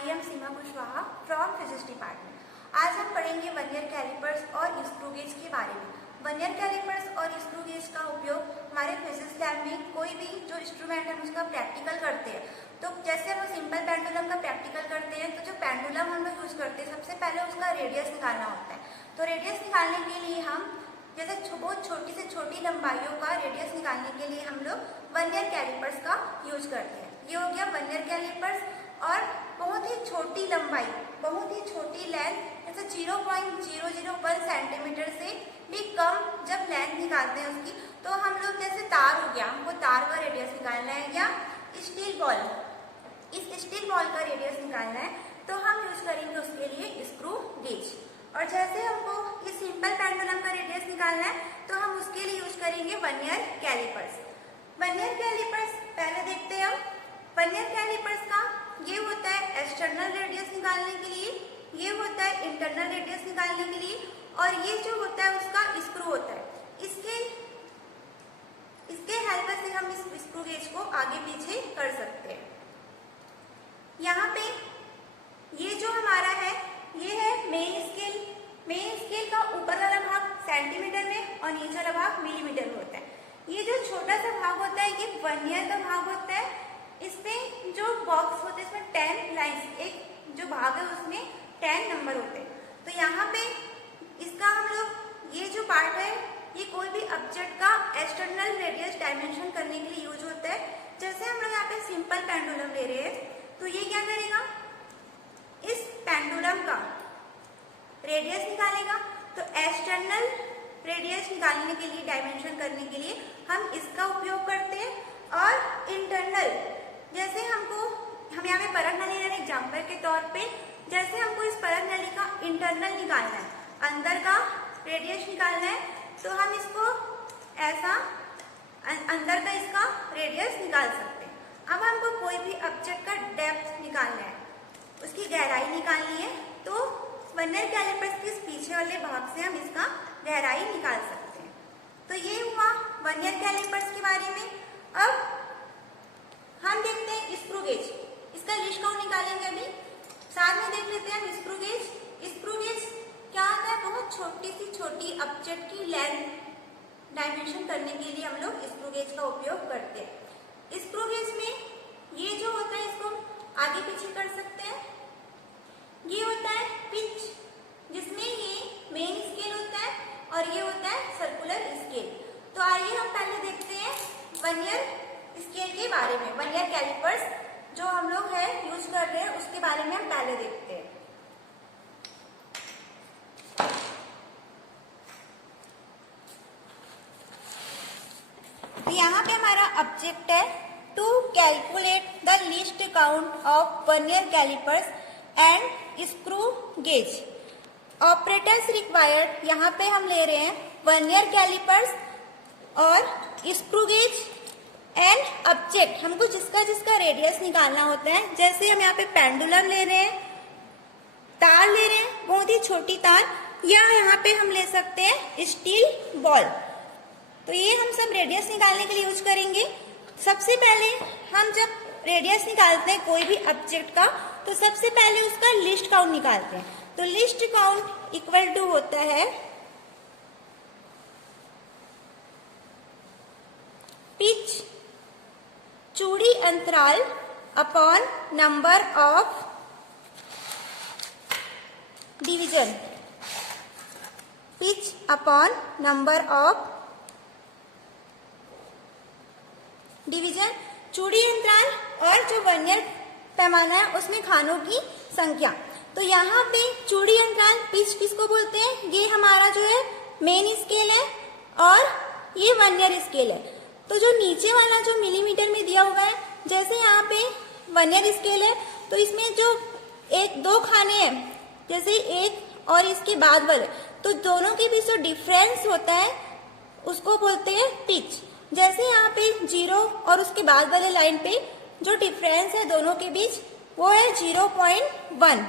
I am Seema Kushwaha from physics department. आज हम पढ़ेंगे वर्नियर कैलिपर्स और स्क्रू गेज के बारे में। वर्नियर कैलिपर्स और स्क्रू गेज का उपयोग हमारे फिजिक्स लैब में कोई भी जो इंस्ट्रूमेंट है उसका प्रैक्टिकल करते हैं। तो जैसे हम सिंपल पेंडुलम का प्रैक्टिकल करते हैं, तो जो पेंडुलम हम लोग यूज करते हैं सबसे पहले उसका रेडियस निकालना होता है। तो रेडियस निकालने के लिए हम जैसे बहुत छोटी से छोटी लंबाइयों का रेडियस निकालने के लिए हम लोग वर्नियर कैलिपर्स का यूज करते हैं। ये हो गया वर्नियर कैलिपर्स। और बहुत ही छोटी लंबाई, बहुत ही छोटी लेंथ जैसे 0.001 सेंटीमीटर से भी कम जब लेंथ निकालते हैं उसकी, तो हम लोग जैसे तार हो गया, हमको तार का रेडियस निकालना है या स्टील बॉल, इस स्टील बॉल का रेडियस निकालना है, तो हम यूज करेंगे उसके लिए स्क्रू गेज। और जैसे हमको ये सिंपल पेंडुलम का रेडियस निकालना है, तो हम उसके लिए यूज करेंगे वर्नियर कैलिपर्स। वर्नियर कैलिपर्स पहले देखते हैं हम। वर्नियर कैलिपर्स का ये होता है एक्सटर्नल रेडियस निकालने के लिए, ये होता है इंटरनल रेडियस निकालने के लिए, और ये जो होता है उसका स्क्रू होता है। इसके हेल्प से हम इस स्क्रू गेज को आगे पीछे कर सकते हैं। यहाँ पे ये जो हमारा है ये है मेन स्केल। मेन स्केल का ऊपर वाला भाग सेंटीमीटर में और नीचे वाला भाग मिलीमीटर में होता है। ये जो छोटा सा भाग होता है ये वर्नियर का भाग होता है। इसमें जो बॉक्स होते हैं इसमें 10 लाइन्स, एक जो भाग है उसमें 10 नंबर होते हैं। तो यहाँ पे इसका हम लोग ये जो पार्ट है ये कोई भी ऑब्जेक्ट का एक्सटर्नल रेडियस डायमेंशन करने के लिए यूज होता है। जैसे हम लोग यहाँ पे सिंपल पेंडुलम ले रहे हैं, तो ये क्या करेगा, इस पेंडुलम का रेडियस निकालेगा। तो एक्सटर्नल रेडियस निकालने के लिए, डायमेंशन करने के लिए हम इसका उपयोग करते हैं। और इंटरनल, जैसे हम यहाँ पे परत नली ले रहे हैं एग्जाम्पल के तौर पे, जैसे हमको इस परत नली का इंटरनल निकालना है, अंदर का रेडियस निकालना है, तो हम इसको ऐसा अंदर का इसका रेडियस निकाल सकते हैं। अब हमको कोई भी ऑब्जेक्ट का डेप्थ निकालना है, उसकी गहराई निकालनी है, तो वर्नियर कैलिपर्स के पीछे वाले भाग से हम इसका गहराई निकाल सकते हैं। तो ये हुआ वर्नियर कैलिपर्स के बारे में। अब हम देखते हैं स्क्रू गेज। इसका लिस्ट काउंट निकालेंगे अभी, साथ में देख लेते हैं हम स्क्रू गेज। स्क्रू गेज क्या होता है, बहुत छोटी सी छोटी ऑब्जेक्ट की लेंथ डायमेंशन करने के लिए हम लोग स्क्रू गेज का उपयोग करते हैं। स्क्रू गेज में ये जो होता है इसको आगे पीछे कर सकते हैं। ये होता है पिच, जिसमें ये मेन स्केल होता है और ये होता है सर्कुलर स्केल। तो आइए हम पहले देखते हैं वर्नियर स्केल के बारे में। वर्नियर कैलिपर्स जो हम लोग है यूज कर रहे हैं उसके बारे में हम पहले देखते हैं। तो यहाँ पे हमारा ऑब्जेक्ट है to calculate the least count of vernier callipers and screw gauge. Operators required, यहाँ पे हम ले रहे हैं वर्नियर कैलिपर्स और स्क्रू गेज एंड ऑब्जेक्ट, हमको जिसका जिसका रेडियस निकालना होता है। जैसे हम यहाँ पे पेंडुलम ले रहे हैं, तार ले रहे हैं, बहुत ही छोटी तार, या यहाँ पे हम ले सकते हैं स्टील बॉल। तो ये हम सब रेडियस निकालने के लिए यूज करेंगे। सबसे पहले हम जब रेडियस निकालते हैं कोई भी ऑब्जेक्ट का, तो सबसे पहले उसका लिस्ट काउंट निकालते हैं। तो लिस्ट काउंट इक्वल टू होता है पिच चूड़ी अंतराल upon number of division. Pitch upon number of division, चूड़ी अंतराल और जो वर्नियर पैमाना है उसमें खानों की संख्या। तो यहाँ पे चूड़ी अंतराल पिच किसको बोलते हैं, ये हमारा जो है मेन स्केल है और ये वर्नियर स्केल है। तो जो नीचे वाला जो मिलीमीटर में दिया हुआ है, जैसे यहाँ पे वर्नियर स्केल है तो इसमें जो एक दो खाने हैं, जैसे एक और इसके बाद वाले, तो दोनों के बीच जो डिफरेंस होता है उसको बोलते हैं पिच। जैसे यहाँ पे 0 और उसके बाद वाले लाइन पे जो डिफरेंस है दोनों के बीच वो है 0.1।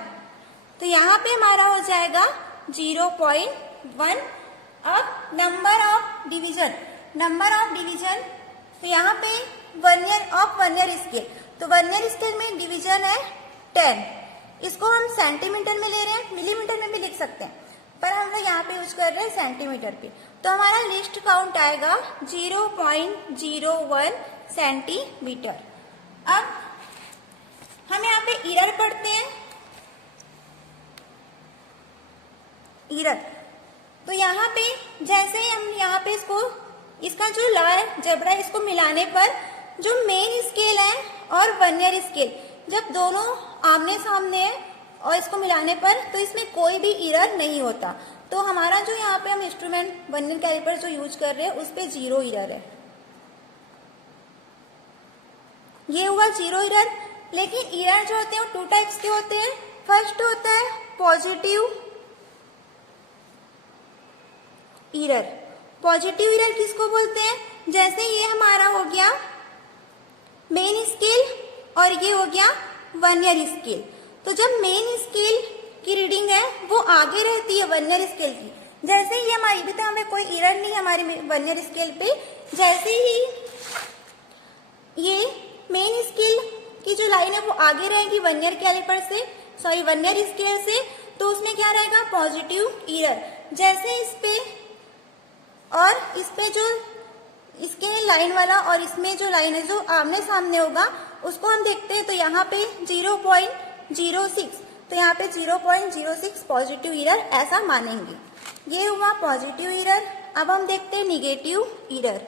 तो यहाँ पे हमारा हो जाएगा 0.1। अब number of division, number of division, तो यहाँ पे वर्नियर ऑफ वर्नियर स्केल, तो वर्नियर स्केल में डिवीजन है 10। इसको हम सेंटीमीटर में ले रहे हैं, मिलीमीटर में भी लिख सकते हैं, पर हम लोग यहाँ पे यूज कर रहे हैं सेंटीमीटर पे। तो हमारा लीस्ट काउंट आएगा 0.01 सेंटीमीटर। अब हम यहाँ पे एरर पढ़ते हैं, एरर। तो यहाँ पे जैसे हम यहाँ पे इसका जो लॉ है जेब्रा है, इसको मिलाने पर जो मेन स्केल है और वर्नियर स्केल जब दोनों आमने सामने है और इसको मिलाने पर तो इसमें कोई भी एरर नहीं होता। तो हमारा जो यहाँ पे हम इंस्ट्रूमेंट वर्नियर कैलिपर जो यूज कर रहे हैं उस पे 0 एरर है, ये हुआ 0 एरर। लेकिन एरर जो होते हैं वो 2 टाइप्स के होते हैं। फर्स्ट होता है पॉजिटिव एरर। पॉजिटिव एरर किसको बोलते हैं? जैसे ये हमारा हो गया मेन स्केल और ये हो गया वर्नियर स्केल। तो जब मेन स्केल की रीडिंग है वो आगे रहती है वर्नियर स्केल की, जैसे ही हमारी भी तो हमें कोई एरर नहीं हमारी वर्नियर स्केल पे, जैसे ही ये मेन स्केल की जो लाइन है वो आगे रहेगी वर्नियर कैलिपर से, सॉरी वर्नियर स्केल से, तो उसमें क्या रहेगा पॉजिटिव एरर। जैसे इस पे और इस पे जो इसके लाइन वाला और इसमें जो लाइन है जो आमने सामने होगा उसको हम देखते हैं, तो यहाँ पे 0.06, तो यहाँ पे 0.06 पॉजिटिव एरर ऐसा मानेंगे। ये हुआ पॉजिटिव एरर। अब हम देखते हैं निगेटिव एरर।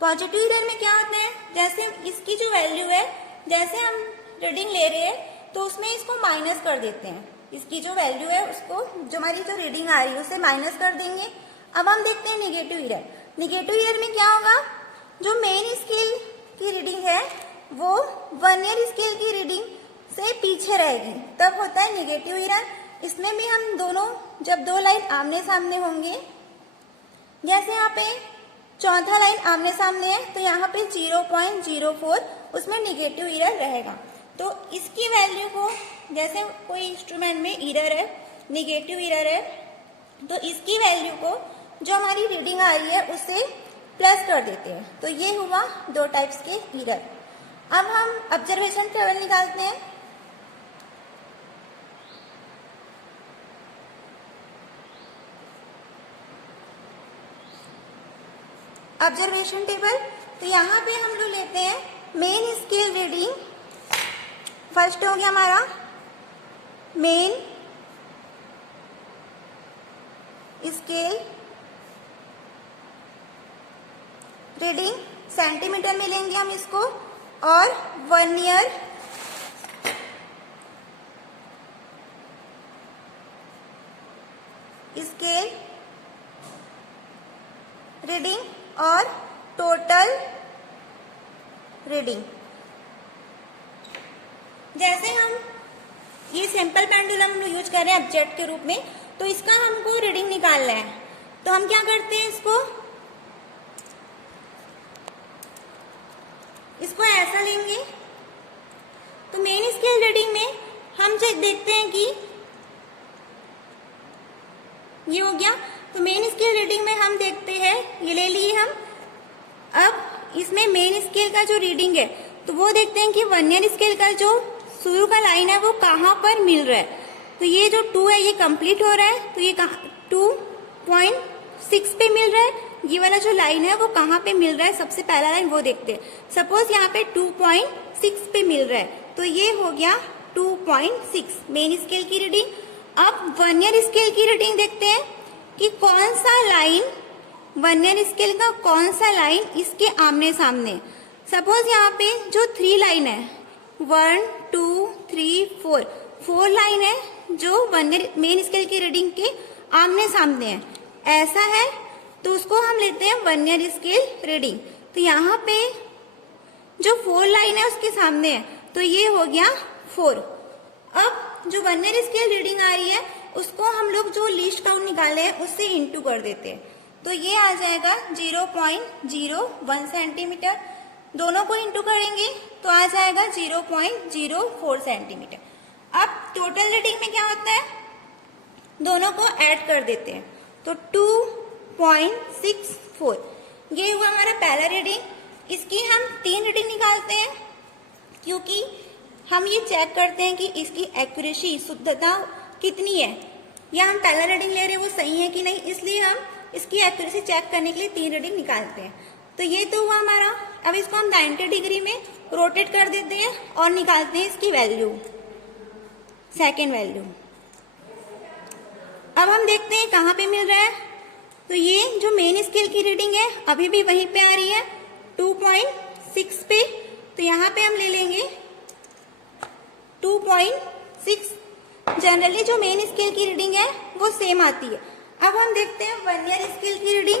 पॉजिटिव एरर में क्या होता है, जैसे इसकी जो वैल्यू है, जैसे हम रीडिंग ले रहे हैं तो उसमें इसको माइनस कर देते हैं, इसकी जो वैल्यू है उसको जो हमारी जो रीडिंग आ रही है उसे माइनस कर देंगे। अब हम देखते हैं निगेटिव एरर। निगेटिव एरर में क्या होगा, जो मेन स्केल की रीडिंग है वो वर्नियर स्केल की रीडिंग से पीछे रहेगी, तब होता है निगेटिव एरर। इसमें भी हम दोनों जब 2 लाइन आमने सामने होंगे, जैसे यहाँ पे चौथा लाइन आमने सामने है तो यहाँ पे 0.04 उसमें निगेटिव एरर रहेगा। तो इसकी वैल्यू को, जैसे कोई इंस्ट्रूमेंट में एरर है, निगेटिव एरर है, तो इसकी वैल्यू को जो हमारी रीडिंग आ रही है उससे प्लस कर देते हैं। तो ये हुआ 2 टाइप्स के एरर। अब हम ऑब्जर्वेशन ट्रेवल निकालते हैं। ऑब्जर्वेशन टेबल, तो यहाँ पे हम लोग लेते हैं मेन स्केल रीडिंग। फर्स्ट हो गया हमारा मेन स्केल रीडिंग, सेंटीमीटर में लेंगे हम इसको, और वर्नियर स्केल रीडिंग और टोटल रीडिंग। जैसे हम ये सिंपल पेंडुलम यूज कर रहे हैं ऑब्जेक्ट के रूप में, तो इसका हमको रीडिंग निकालना है, तो हम क्या करते हैं, इसको ऐसा लेंगे। तो मेन स्केल रीडिंग में हम देखते हैं कि ये हो गया। तो मेन स्केल रीडिंग में हम देखते हैं, ये ले लिए हम। अब इसमें मेन स्केल का जो रीडिंग है तो वो देखते हैं कि वर्नियर स्केल का जो शुरू का लाइन है वो कहाँ पर मिल रहा है। तो ये जो 2 है ये कंप्लीट हो रहा है, तो ये 2.6 पे मिल रहा है। ये वाला जो लाइन है वो कहाँ पे मिल रहा है, सबसे पहला लाइन वो देखते हैं। सपोज यहाँ पे 2.6 पे मिल रहा है, तो ये हो गया 2.6 मेन स्केल की रीडिंग। अब वर्नियर स्केल की रीडिंग देखते हैं कि कौन सा लाइन, वर्नियर स्केल का कौन सा लाइन इसके आमने सामने। सपोज यहाँ पे जो 3 लाइन है, 1 2 3 4 लाइन है जो वर्नियर मेन स्केल की रीडिंग के आमने सामने है, ऐसा है तो उसको हम लेते हैं वर्नियर स्केल रीडिंग। तो यहाँ पे जो 4 लाइन है उसके सामने है, तो ये हो गया 4। अब जो वर्नियर स्केल रीडिंग आ रही है उसको हम लोग जो लीस्ट काउंट निकाले हैं उससे इंटू कर देते हैं, तो ये आ जाएगा 0.01 सेंटीमीटर। दोनों को इंटू करेंगे तो आ जाएगा 0.04 सेंटीमीटर। अब टोटल रीडिंग में क्या होता है, दोनों को ऐड कर देते हैं, तो 2.64 ये हुआ हमारा पहला रीडिंग। इसकी हम 3 रीडिंग निकालते हैं। क्योंकि हम ये चेक करते हैं कि इसकी एक्यूरेसी, शुद्धता कितनी है, या हम पहला रीडिंग ले रहे हैं वो सही है कि नहीं, इसलिए हम इसकी एक्यूरेसी चेक करने के लिए 3 रीडिंग निकालते हैं। तो ये तो हुआ हमारा। अब इसको हम 90 डिग्री में रोटेट कर देते हैं और निकालते हैं इसकी वैल्यू, सेकेंड वैल्यू। अब हम देखते हैं कहाँ पे मिल रहा है। तो ये जो मेन स्केल की रीडिंग है अभी भी वहीं पे आ रही है 2.6 पे, तो यहाँ पे हम ले लेंगे 2.6। जनरली जो मेन स्केल की रीडिंग है वो सेम आती है। अब हम देखते हैं वर्नियर स्केल की रीडिंग।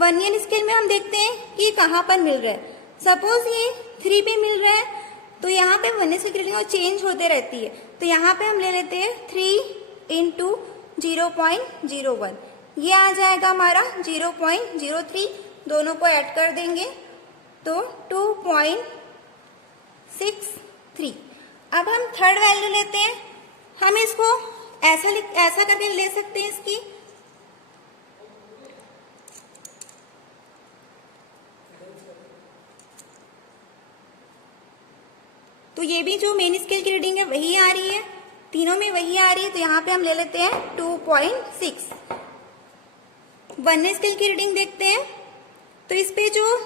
वर्नियर स्केल में हम देखते हैं कि कहाँ पर मिल रहा है। सपोज ये 3 पे मिल रहा है, तो यहाँ पे वर्नियर स्केल की रीडिंग चेंज होते रहती है, तो यहाँ पे हम ले लेते हैं 3 इंटू 0.01, ये आ जाएगा हमारा 0.03, दोनों को ऐड कर देंगे तो 2.63। अब हम थर्ड वैल्यू लेते हैं। हम इसको ऐसा करके ले सकते हैं इसकी, तो ये भी जो मेन स्केल की रीडिंग है वही आ रही है, तीनों में वही आ रही है, तो यहाँ पे हम ले लेते हैं 2.6। वर्नियर स्केल की रीडिंग देखते हैं, तो इस पे जो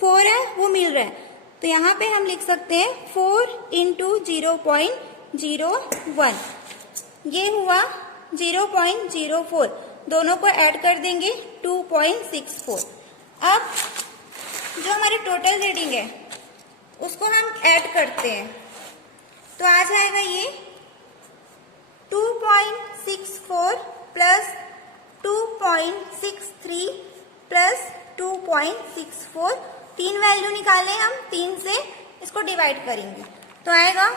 4 है वो मिल रहा है, तो यहाँ पे हम लिख सकते हैं 4 इंटू 0.01, ये हुआ 0.04, दोनों को ऐड कर देंगे 2.64। अब जो हमारी टोटल रीडिंग है उसको हम ऐड करते हैं, तो आ जाएगा ये 2.64 प्लस 2.63 प्लस 2.64, 3 वैल्यू निकाले हम, 3 से इसको डिवाइड करेंगे तो आएगा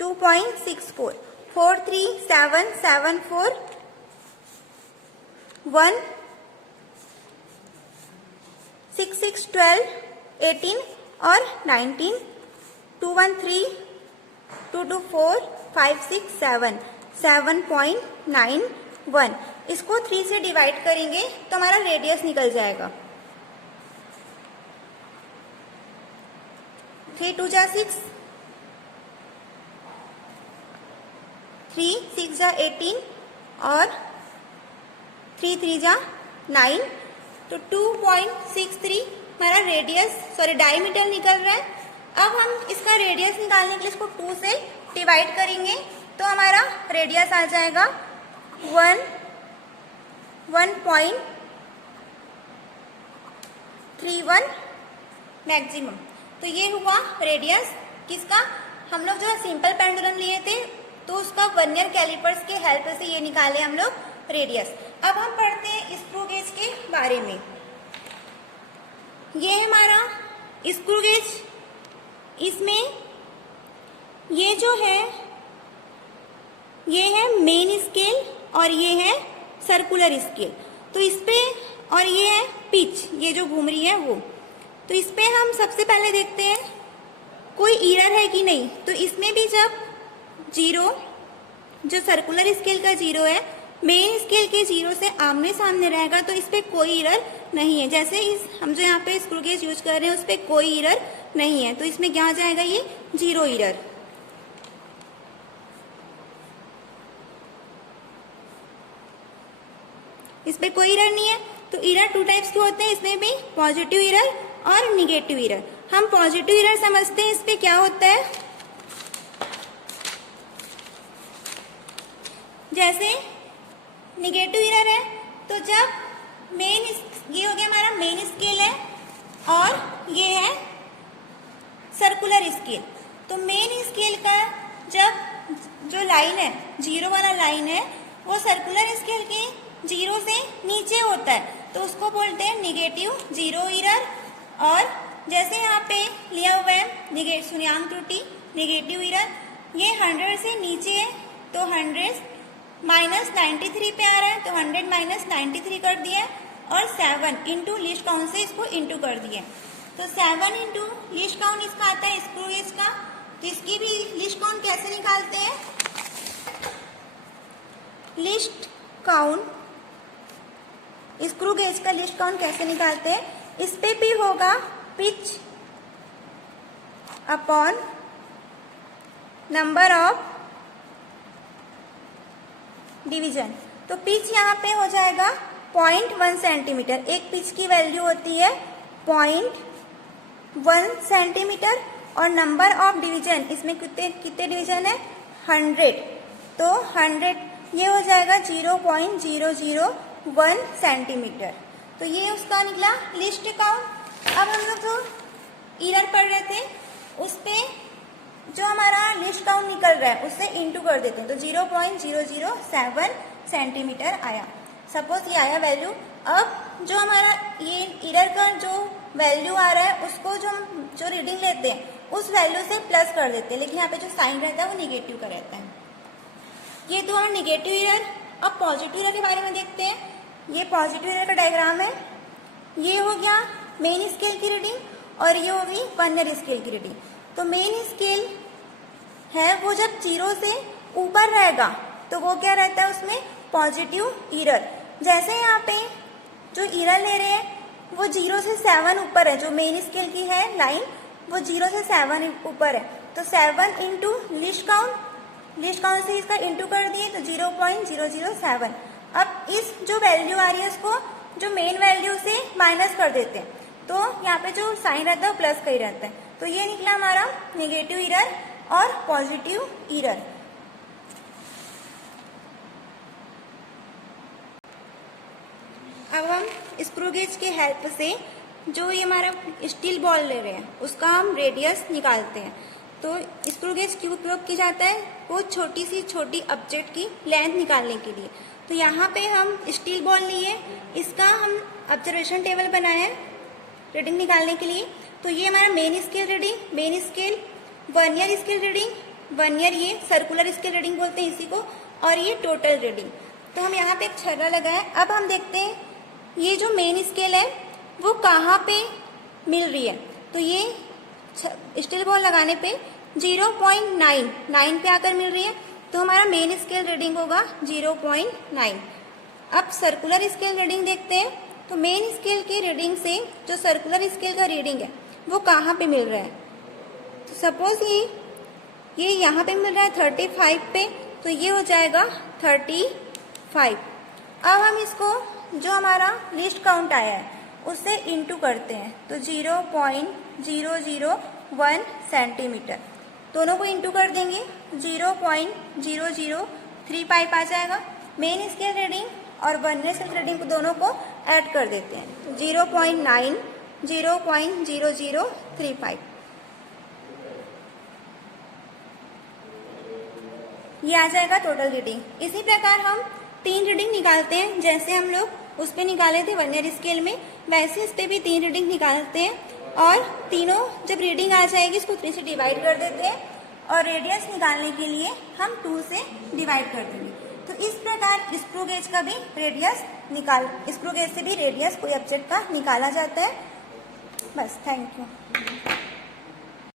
2.64, 4 3 7 7 4 1 6 6 12 18 और 19, 2 1 3 2 2 4 5 6 7 7.91, इसको 3 से डिवाइड करेंगे तो हमारा रेडियस निकल जाएगा। 3 2 जा 6, 3 6 जा 18 और 3 3 जा 9, तो 2.63 हमारा रेडियस डायमीटर निकल रहा है। अब हम इसका रेडियस निकालने के लिए इसको 2 से डिवाइड करेंगे तो हमारा रेडियस आ जाएगा 1.31 मैक्सिमम। तो ये हुआ रेडियस किसका, हम लोग जो सिंपल पेंडुलम लिए थे तो उसका वर्नियर कैलिपर्स के हेल्प से ये निकाले हम लोग रेडियस। अब हम पढ़ते हैं स्क्रू गेज के बारे में। ये है हमारा स्क्रू गेज, इसमें ये जो है ये है मेन स्केल और ये है सर्कुलर स्केल, तो इस पे, और ये है पिच, ये जो घूम रही है वो, तो इस पे हम सबसे पहले देखते हैं कोई एरर है कि नहीं। तो इसमें भी जब 0, जो सर्कुलर स्केल का 0 है, मेन स्केल के 0 से आमने सामने रहेगा तो इस पे कोई एरर नहीं है। जैसे हम जो यहाँ पे स्क्रू गेज यूज कर रहे हैं उस पे कोई एरर नहीं है, तो इसमें क्या आ जाएगा, ये 0 एरर। इस पे कोई एरर नहीं है। तो एरर 2 टाइप्स के होते हैं, इसमें भी पॉजिटिव एरर और निगेटिव एरर। हम पॉजिटिव एरर समझते हैं, इस पे क्या होता है, जैसे निगेटिव एरर है तो जब ये हो गया हमारा मेन स्केल है और ये है सर्कुलर स्केल, तो मेन स्केल का जब जो लाइन है, 0 वाला लाइन है, वो सर्कुलर स्केल के 0 से नीचे होता है तो उसको बोलते हैं निगेटिव 0 एरर। और जैसे यहाँ पे लिया हुआ है शून्यांक त्रुटि निगेटिव एरर, ये 100 से नीचे है तो 100 माइनस 93 पे आ रहा है तो 100 माइनस 93 कर दिया, और 7 इंटू लीस्ट काउंट से इसको इंटू कर दिया, तो 7 इंटू लीस्ट काउंट इसका आता है स्क्रू गेज का। तो इसकी भी लीस्ट काउंट कैसे निकालते हैं, लिस्ट काउंट, स्क्रू गेज का लिस्ट काउंट कैसे निकालते हैं, इस पे भी होगा pitch upon number of division. तो पिच यहाँ पे हो जाएगा 0.1 सेंटीमीटर। एक पिच की वैल्यू होती है 0.1 सेंटीमीटर और नंबर ऑफ डिवीजन, इसमें कितने डिवीजन है 100, तो 100 ये हो जाएगा 0.001 सेंटीमीटर। तो ये उसका निकला लिस्ट काउंट। अब हम लोग जो एरर पढ़ रहे थे उस पे जो हमारा लिस्ट काउंट निकल रहा है उससे इंटू कर देते हैं, तो 0.007 सेंटीमीटर आया। सपोज ये आया वैल्यू। अब जो हमारा ये एरर का जो वैल्यू आ रहा है उसको जो रीडिंग लेते हैं उस वैल्यू से प्लस कर देते हैं, लेकिन यहाँ पे जो साइन रहता है वो निगेटिव का रहता है। ये तो हमारा निगेटिव एरर। अब पॉजिटिव एरर के बारे में देखते हैं। ये पॉजिटिव एरर का डायग्राम है। ये हो गया मेन स्केल की रीडिंग और ये होगी वर्नियर स्केल की रीडिंग। तो मेन स्केल है वो जब 0 से ऊपर रहेगा तो वो क्या रहता है उसमें पॉजिटिव एरर। जैसे यहाँ पे जो एरर ले रहे हैं वो 0 से 7 ऊपर है, जो मेन स्केल की है लाइन वो 0 से 7 ऊपर है, तो 7 इंटू लिस्ट काउंट से इसका इंटू कर दिए तो 0.007। अब इस जो वैल्यू आ रही है उसको जो मेन वैल्यू से माइनस कर देते हैं, तो यहाँ पे जो साइन रहता है वो प्लस का ही रहता है। तो ये निकला हमारा नेगेटिव एरर और पॉजिटिव एरर। अब हम स्क्रू गेज के हेल्प से जो ये हमारा स्टील बॉल ले रहे हैं उसका हम रेडियस निकालते हैं। तो स्क्रू गेज क्यों उपयोग किया जाता है, वो छोटी सी छोटी ऑब्जेक्ट की लेंथ निकालने के लिए। तो यहाँ पे हम स्टील बॉल लिए, इसका हम ऑब्जर्वेशन टेबल बनाए हैं रीडिंग निकालने के लिए। तो ये हमारा main scale reading, main scale, vernier scale reading, vernier ये सर्कुलर स्केल रीडिंग बोलते हैं इसी को, और ये टोटल रीडिंग। तो हम यहाँ पे एक छर्रा लगाए। अब हम देखते हैं ये जो मेन स्केल है वो कहाँ पे मिल रही है। तो ये स्टील बॉल लगाने पे 0.9 पे आकर मिल रही है, तो हमारा मेन स्केल रीडिंग होगा 0.9। अब सर्कुलर स्केल रीडिंग देखते हैं। तो मेन स्केल की रीडिंग से जो सर्कुलर स्केल का रीडिंग है वो कहाँ पे मिल रहा है। तो सपोज ये यहाँ पे मिल रहा है 35 पे, तो ये हो जाएगा 35। अब हम इसको जो हमारा लिस्ट काउंट आया है उससे इंटू करते हैं, तो 0.001 सेंटीमीटर। दोनों को इंटू कर देंगे 0.0035 आ जाएगा। मेन स्केल रीडिंग और वर्नियर स्केल रीडिंग को दोनों को ऐड कर देते हैं, तो 0.9 0.0035 ये आ जाएगा टोटल रीडिंग। इसी प्रकार हम 3 रीडिंग निकालते हैं, जैसे हम लोग उस पे निकाले थे वर्नियर स्केल में, वैसे इस पे भी 3 रीडिंग निकालते हैं। और तीनों जब रीडिंग आ जाएगी इसको 3 से डिवाइड कर देते हैं और रेडियस निकालने के लिए हम 2 से डिवाइड कर देंगे। तो इस प्रकार स्क्रू गेज का भी रेडियस स्क्रू गेज से भी रेडियस कोई ऑब्जेक्ट का निकाला जाता है। बस, थैंक यू।